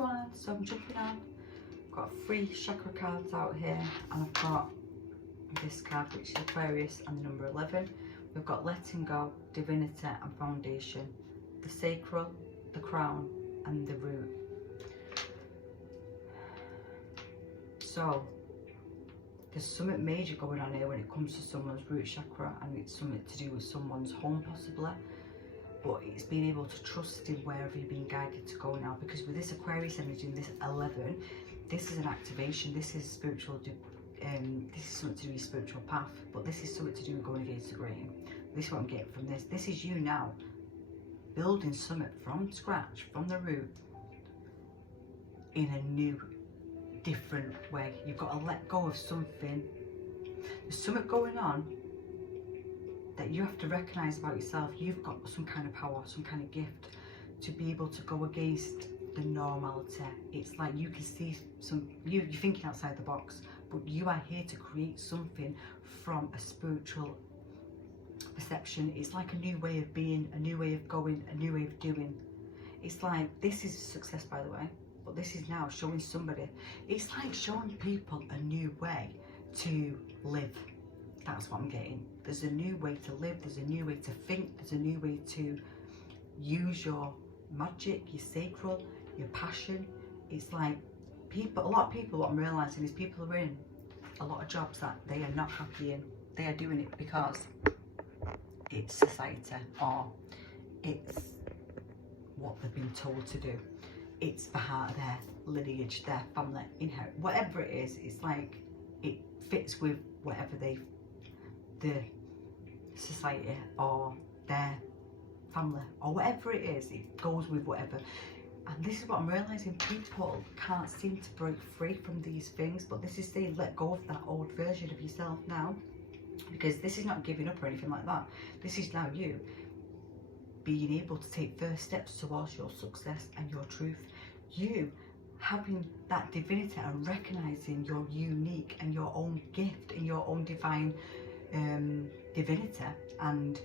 everyone. So I'm jumping on. I've got 3 chakra cards out here, and I've got this card which is Aquarius and the number 11. We've got letting go, divinity and foundation, the sacral, the crown and the root. So there's something major going on here when it comes to someone's root chakra, and it's something to do with someone's home possibly. But it's being able to trust in wherever you're being guided to go now, because with this Aquarius energy and this 11, this is an activation, this is spiritual, this is something to do with your spiritual path, but this is something to do with going against the grain. This is what I'm getting from this. This is you now building something from scratch, from the root, in a new, different way. You've got to let go of something. There's something going on that you have to recognize about yourself. You've got some kind of power, some kind of gift to be able to go against the normality. It's like you can see you're thinking outside the box, but you are here to create something from a spiritual perception. It's like a new way of being, a new way of going, a new way of doing. It's like, this is success, by the way, but this is now showing somebody, it's like showing people a new way to live. That's what I'm getting. There's a new way to live, there's a new way to think, there's a new way to use your magic, your sacral, your passion. It's like people, a lot of people, what I'm realising is people are in a lot of jobs that they are not happy in. They are doing it because it's society, or it's what they've been told to do. It's the heart of their lineage, their family, inherit, whatever it is. It's like it fits with whatever the society or their family or whatever it is. It goes with whatever. And this is what I'm realising, people can't seem to break free from these things, but this is saying let go of that old version of yourself now, because this is not giving up or anything like that. This is now you being able to take first steps towards your success and your truth. You having that divinity and recognising your unique and your own gift and your own divine divinity, and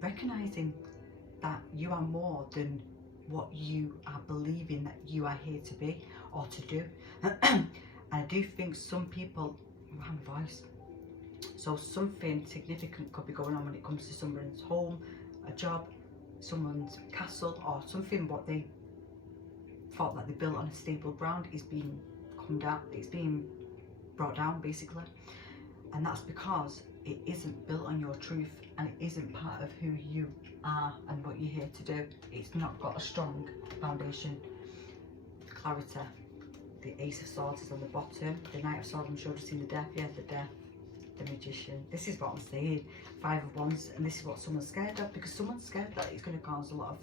recognising that you are more than what you are believing that you are here to be or to do. And I do think some people, my voice, so something significant could be going on when it comes to someone's home, a job, someone's castle, or something what they thought that they built on a stable ground is being come down, it's being brought down basically. And that's because it isn't built on your truth, and it isn't part of who you are and what you're here to do. It's not got a strong foundation. Clarity. The Ace of Swords is on the bottom. The Knight of Swords, I'm sure you've seen the Death. Yeah, the Death. The Magician. This is what I'm saying. 5 of Wands, and this is what someone's scared of, because someone's scared that it's going to cause a lot of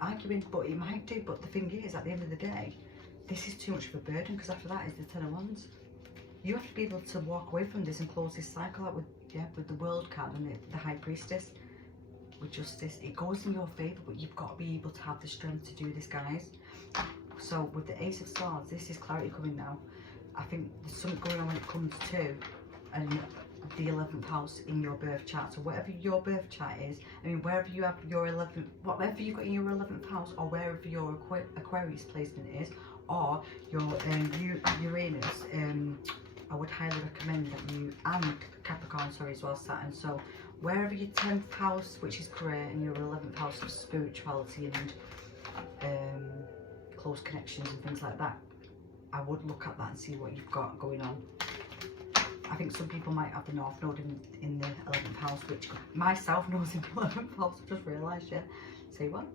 arguing, but it might do. But the thing is, at the end of the day, this is too much of a burden, because after that is the 10 of Wands. You have to be able to walk away from this and close this cycle out with the World card and the High Priestess with Justice. It goes in your favour, but you've got to be able to have the strength to do this, guys. So with the Ace of Swords, this is clarity coming now. I think there's something going on when it comes to the 11th house in your birth chart. So whatever your birth chart is, I mean, wherever you have your 11th, whatever you've got in your 11th house, or wherever your Aquarius placement is, or your Uranus, I would highly recommend that you, and Capricorn, sorry, as well, Saturn. So wherever your 10th house, which is career, and your 11th house of spirituality and close connections and things like that, I would look at that and see what you've got going on. I think some people might have the North Node in the 11th house, which myself knows in the 11th house. I've just realised, yeah. Say what?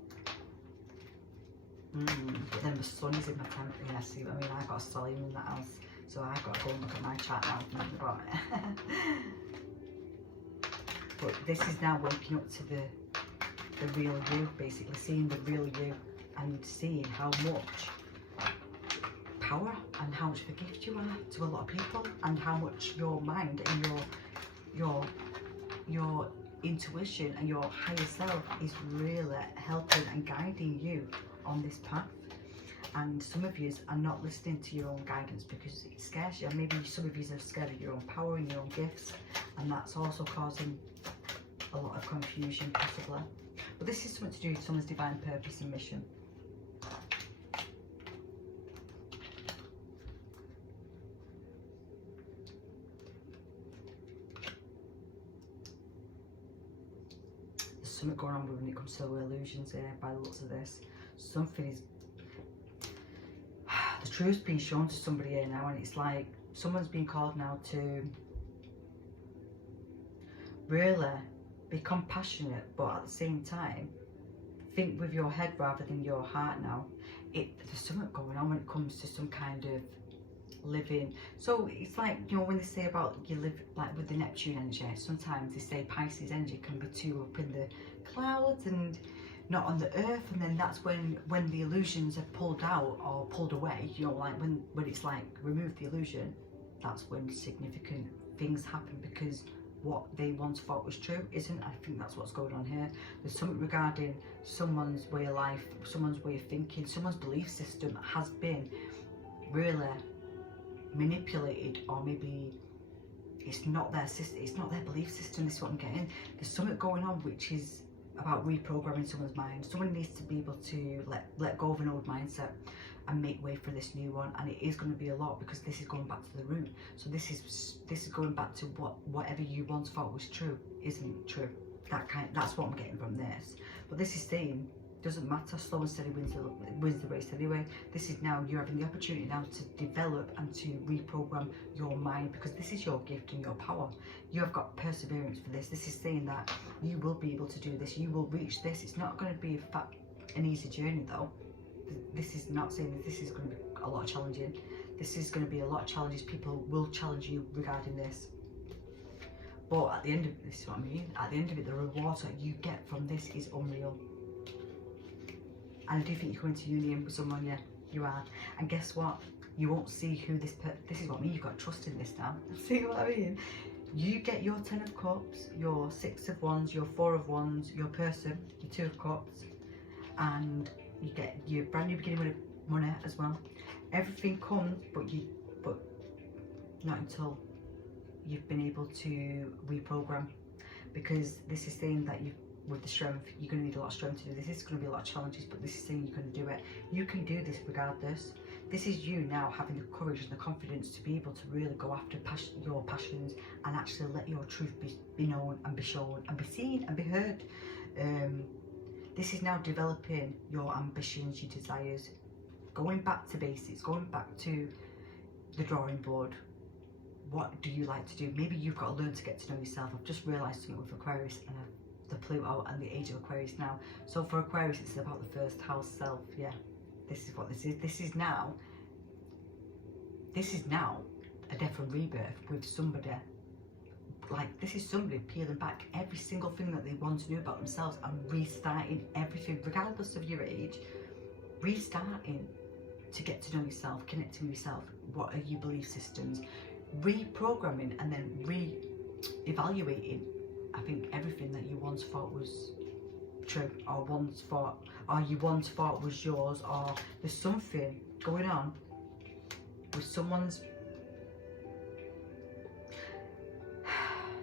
But then the Sun is in my 10th. Yeah, see what I mean? I've got a stellium in that house. So I've got to go and look at my chart now and think about it. But this is now waking up to the real you, basically seeing the real you and seeing how much power and how much of a gift you are to a lot of people, and how much your mind and your intuition and your higher self is really helping and guiding you on this path. And some of you are not listening to your own guidance because it scares you, and maybe some of you are scared of your own power and your own gifts, and that's also causing a lot of confusion possibly. But this is something to do with someone's divine purpose and mission. something going on when it comes to illusions here by the looks of this. Something is, the truth's being shown to somebody here now, and it's like someone's being called now to really be compassionate, but at the same time think with your head rather than your heart now. There's something going on when it comes to some kind of living. So it's like, you know, when they say about you live like with the Neptune energy, sometimes they say Pisces energy can be too up in the clouds and not on the earth, and then that's when the illusions are pulled out or pulled away, you know, like when it's like remove the illusion, that's when significant things happen, because what they once thought was true isn't. I think that's what's going on here. There's something regarding someone's way of life, someone's way of thinking, someone's belief system has been really manipulated, or maybe it's not their system, it's not their belief system. This is what I'm getting. There's something going on which is about reprogramming someone's mind. Someone needs to be able to let go of an old mindset and make way for this new one, and it is going to be a lot, because this is going back to the root. So this is going back to whatever you once thought was true isn't true. That's what I'm getting from this. But this is saying, doesn't matter, slow and steady wins the race anyway. This is now, you're having the opportunity now to develop and to reprogram your mind, because this is your gift and your power. You have got perseverance for this. This is saying that you will be able to do this, you will reach this. It's not going to be an easy journey though. This is not saying that this is going to be a lot of challenging. This is going to be a lot of challenges. People will challenge you regarding this. But at the end of it, this is what I mean, at the end of it, the rewards that you get from this is unreal. And I do think you're going to union with someone, yeah, you are. And guess what? You won't see who this is what I mean, you've got trust in this now. See what I mean? You get your 10 of Cups, your 6 of Wands, your 4 of Wands, your person, your 2 of Cups, and you get your brand new beginning with money as well. Everything comes, but not until you've been able to reprogram, because this is saying that with the strength, you're going to need a lot of strength to do this. This is going to be a lot of challenges, but this is saying you're going to do it. You can do this regardless. This is you now having the courage and the confidence to be able to really go after your passions and actually let your truth be known and be shown and be seen and be heard. This is now developing your ambitions, your desires, going back to basics, going back to the drawing board. What do you like to do? Maybe you've got to learn to get to know yourself. I've just realised something with Aquarius and the Pluto and the age of Aquarius now. So for Aquarius, it's about the first house self. Yeah, this is what this is. This is now a death and rebirth with somebody. Like, this is somebody peeling back every single thing that they once knew about themselves and restarting everything, regardless of your age, restarting to get to know yourself, connecting with yourself. What are your belief systems? Reprogramming and then re-evaluating, I think, everything that you once thought was true, or you once thought was yours, or there's something going on with someone's.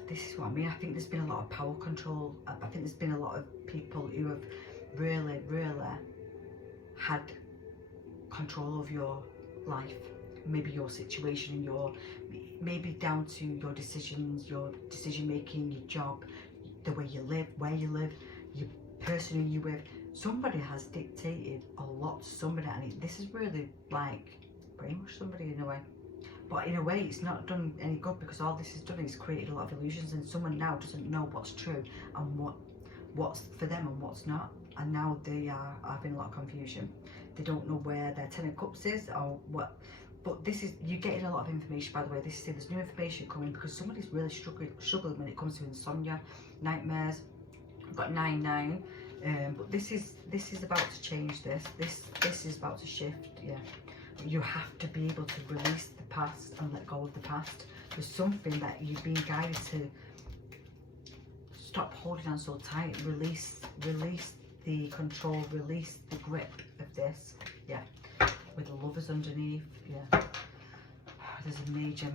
This is what I mean. I think there's been a lot of power control. I think there's been a lot of people who have really had control of your life, maybe your situation, maybe down to your decisions, your decision making, your job, the way you live, where you live, your person who you're with. Somebody has dictated a lot to somebody, and this is really like brainwash somebody in a way. But in a way, it's not done any good, because all this has done is created a lot of illusions, and someone now doesn't know what's true and what's for them and what's not. And now they are having a lot of confusion. They don't know where their 10 of Cups is or what. But this is, you're getting a lot of information, by the way. This is saying there's new information coming, because somebody's really struggling when it comes to insomnia, nightmares. I've got 9-9. But this is about to change. This is about to shift. Yeah. You have to be able to release the past and let go of the past. There's something that you've been guided to stop holding on so tight. Release the control, release the grip of this. Yeah, with the Lovers underneath. Yeah, there's a major,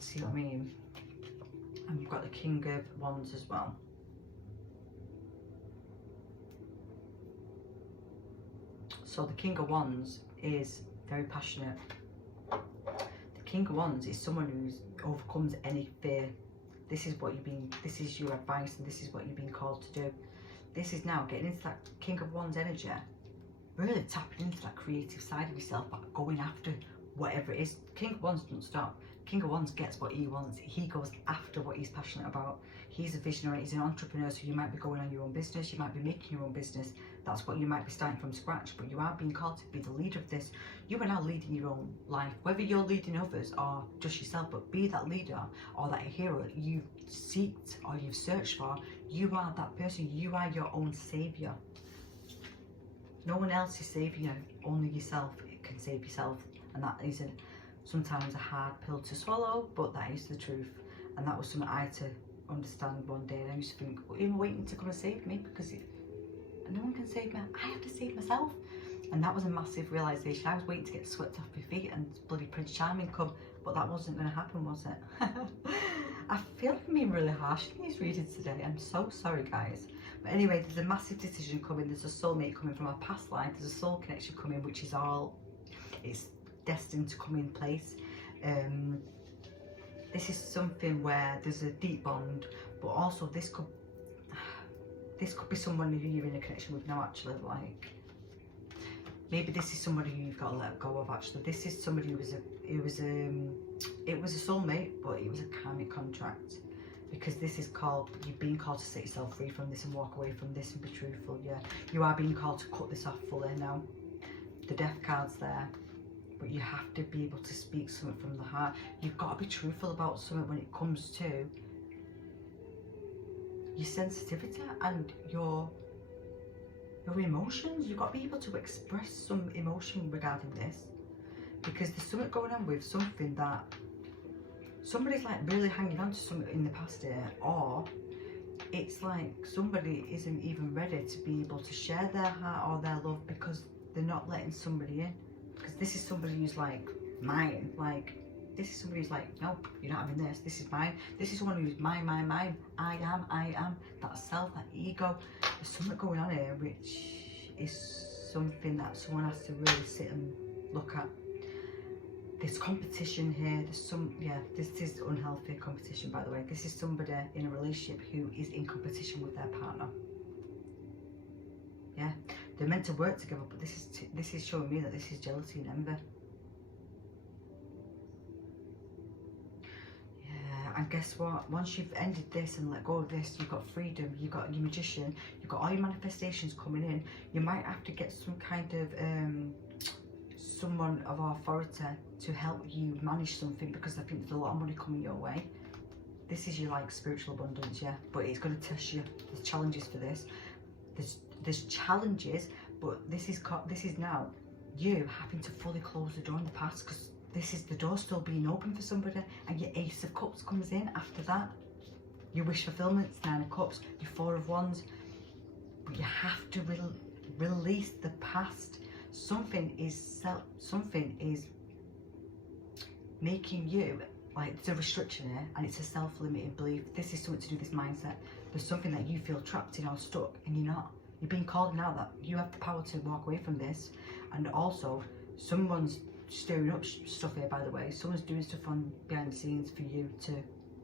see what I mean? And you've got the King of Wands as well. So the King of Wands is very passionate. The King of Wands is someone who overcomes any fear. This is what this is your advice, and this is what you've been called to do. This is now getting into that King of Wands energy, really tapping into that creative side of yourself, but going after whatever it is. King of Wands doesn't stop. King of Wands gets what he wants. He goes after what he's passionate about. He's a visionary, he's an entrepreneur, so you might be going on your own business, you might be making your own business. That's what you might be starting from scratch, but you are being called to be the leader of this. You are now leading your own life, whether you're leading others or just yourself, but be that leader or that hero you've seeked or you've searched for. You are that person, you are your own saviour. No one else is saving you, only yourself can save yourself. And that is sometimes a hard pill to swallow, but that is the truth. And that was something I had to understand one day. And I used to think, well, you're waiting to come and save me, because no one can save me. I have to save myself. And that was a massive realisation. I was waiting to get swept off my feet and bloody Prince Charming come, but that wasn't going to happen, was it? I feel like I'm being really harsh in these readings today. I'm so sorry, guys. But anyway, there's a massive decision coming. There's a soulmate coming from our past life. There's a soul connection coming, which is it's destined to come in place. This is something where there's a deep bond, but also this could be someone who you're in a connection with now, actually. Like, maybe this is somebody who you've got to let go of, actually. This is somebody who was it was a soulmate, but it was a karmic contract, because this is called, you're being called to set yourself free from this and walk away from this and be truthful. Yeah, you are being called to cut this off fully now. The death card's there, but you have to be able to speak something from the heart. You've got to be truthful about something when it comes to your sensitivity and your emotions. You've got to be able to express some emotion regarding this, because there's something going on with something that somebody's like really hanging on to something in the past here, or it's like somebody isn't even ready to be able to share their heart or their love because they're not letting somebody in. Because this is somebody who's like mine, like this is somebody who's like, no, you're not having this, this is mine. This is someone who's mine, I am, that self, that ego. There's something going on here which is something that someone has to really sit and look at. There's competition here, this is unhealthy competition, by the way. This is somebody in a relationship who is in competition with their partner. Yeah, they're meant to work together, but this is showing me that this is jealousy and envy. Yeah, and guess what? Once you've ended this and let go of this, you've got freedom, you've got your magician, you've got all your manifestations coming in. You might have to get some kind of someone of authority to help you manage something, because I think there's a lot of money coming your way. This is your like spiritual abundance, yeah, but it's going to test you. There's challenges for this. There's challenges, but this is now you having to fully close the door in the past, because this is the door still being open for somebody, and your Ace of Cups comes in after that. Your wish fulfillment's 9 of Cups, your 4 of Wands, but you have to release the past. Something is making you, like, there's a restriction here, and it's a self-limiting belief. This is something to do with this mindset. There's something that you feel trapped in or stuck, and you're not. You're being called now that you have the power to walk away from this. And also, someone's stirring up stuff here, by the way. Someone's doing stuff on behind the scenes for you to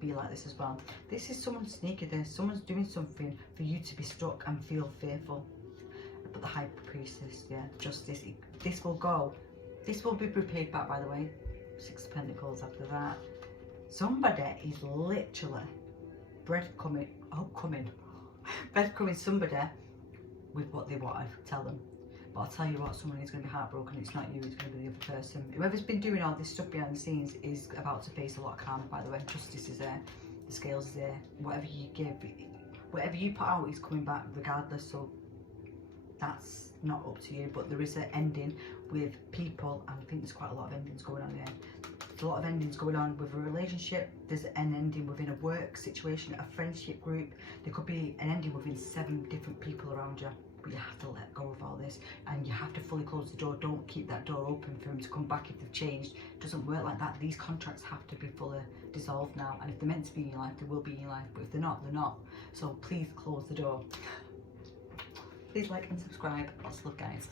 be like this as well. This is someone sneaky there. Someone's doing something for you to be stuck and feel fearful. But the High Priestess, yeah, justice. This will be prepared back, by the way. 6 of Pentacles after that. Somebody is literally breadcrumbing somebody with what they want to tell them. But I'll tell you what, someone is going to be heartbroken. It's not you, it's going to be the other person. Whoever's been doing all this stuff behind the scenes is about to face a lot of karma, by the way. Justice is there, the scales is there. Whatever you give, whatever you put out is coming back regardless. So that's not up to you, but there is an ending with people, and I think there's quite a lot of endings going on here. There's a lot of endings going on with a relationship. There's an ending within a work situation, a friendship group. There could be an ending within 7 different people around you, but you have to let go of all this, and you have to fully close the door. Don't keep that door open for them to come back if they've changed. It doesn't work like that. These contracts have to be fully dissolved now, and if they're meant to be in your life, they will be in your life, but if they're not, they're not. So please close the door. Please like and subscribe. Lots of love, guys.